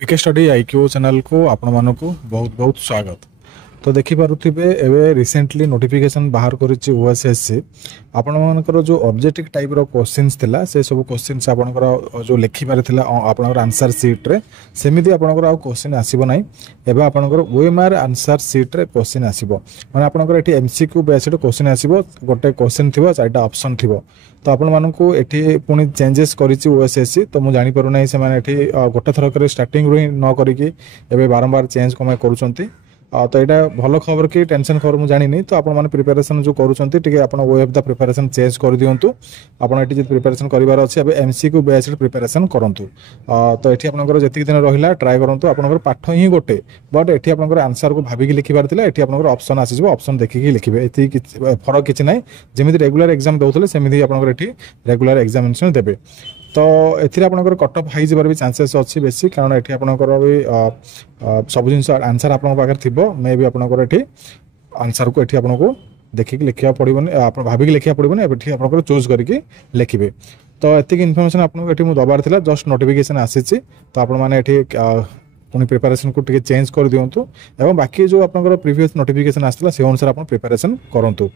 पीके study IQ channel को आपण मानक बहुत बहुत स्वागत। तो देखिपे एवं रिसेंटली नोटिफिकेशन बाहर करिछि ओएसएससी आपण मानकर जो ऑब्जेक्टिव टाइप रो क्वेश्चंस थिला से सब क्वेश्चंस आपनकर जो लिखि पारे थिला आपनकर आंसर शीट रे सेमिति आपनकर आ क्वेश्चन आसीबो नै। एबे आपनकर ओएमआर आंसर शीट रे क्वेश्चन आसीबो माने आपनकर एठी एमसीक्यू बेस्ड क्वेश्चन आसीबो। गोटे क्वेश्चन थिबो चारटा ऑप्शन थिबो तो आपण मानकू एठी पुनी चेंजेस करिछि ओएसएससी। तो मु जानि परु नै से माने एठी गोटे थरक स्टार्टिंग रो न करिकि एबे बारंबार चेंज कमाय करूछंती। तो यहाँ भल खबर कि टेंशन खबर मुझे जानी तो आपण मैंने प्रिपेरेसन जो करुँचे way of the preparation change कर दिंतु। आपड़ ये प्रिपेरेसन करार अच्छे एमसीक्यू बेस्ड प्रिपेरेसन करूँ। तो ये आपंकर जी दिन रहा ट्राए करूँ आपंकर पाठ ही गोटे बट ये आपंकर आंसर को भाविकी लिखार ये आपंकर ऑप्शन आसीज ऑप्शन देखिए लिखे ये फरक किसी ना जमी रेगुलर एग्जाम दौले सेमती आपंकर ये रेगुलर एग्जामिनेशन देवे। तो एथिरे आपनकर कट ऑफ हाई जबार भी चांसेस अच्छी बेसी कारण एठी आपनकर भी सब जिन आंसर आपन पाखर थिबो मे भी आपनकर एठी आंसर को एठी आपनको देखिक लिखिया पड़िबोनी आप भाबिक लिखिया पड़िबोनी एठी आपनकर चूज करके लिखिबे। तो एतिक इन्फॉर्मेशन आपनको एठी मु दबार थिला जस्ट नोटिफिकेशन आसीछि तो आपण माने एठी पुणी प्रिपेरेसन को टिके चेंज कर दिंतु एवं बाकी जो आपनकर प्रीवियस नोटिफिकेशन आसला से अनुसार आप प्रिपेरेसन करंतु।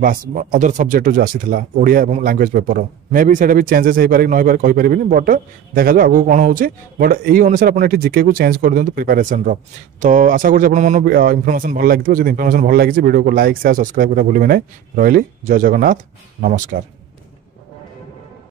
बास अदर सब्जेक्ट जो आसीथिला ओडिया एवं लैंग्वेज पेपर मे भी सेटा भी चेंजेस हो पारे न हो कहि परिबिनी बट देखा जाओ आगु कोन होउची बट एई अनुसार आपण एठी जीके को चेंज कर दिंतु प्रिपेरेसन रो। तो आशा करछि आपण मन इन्फॉर्मेशन भल लागिथिबो। जदि इन्फॉर्मेशन भल लागिछि वीडियो को लाइक शेयर सब्सक्राइब करा भूलिबे नै। रहली जय जगन्नाथ नमस्कार।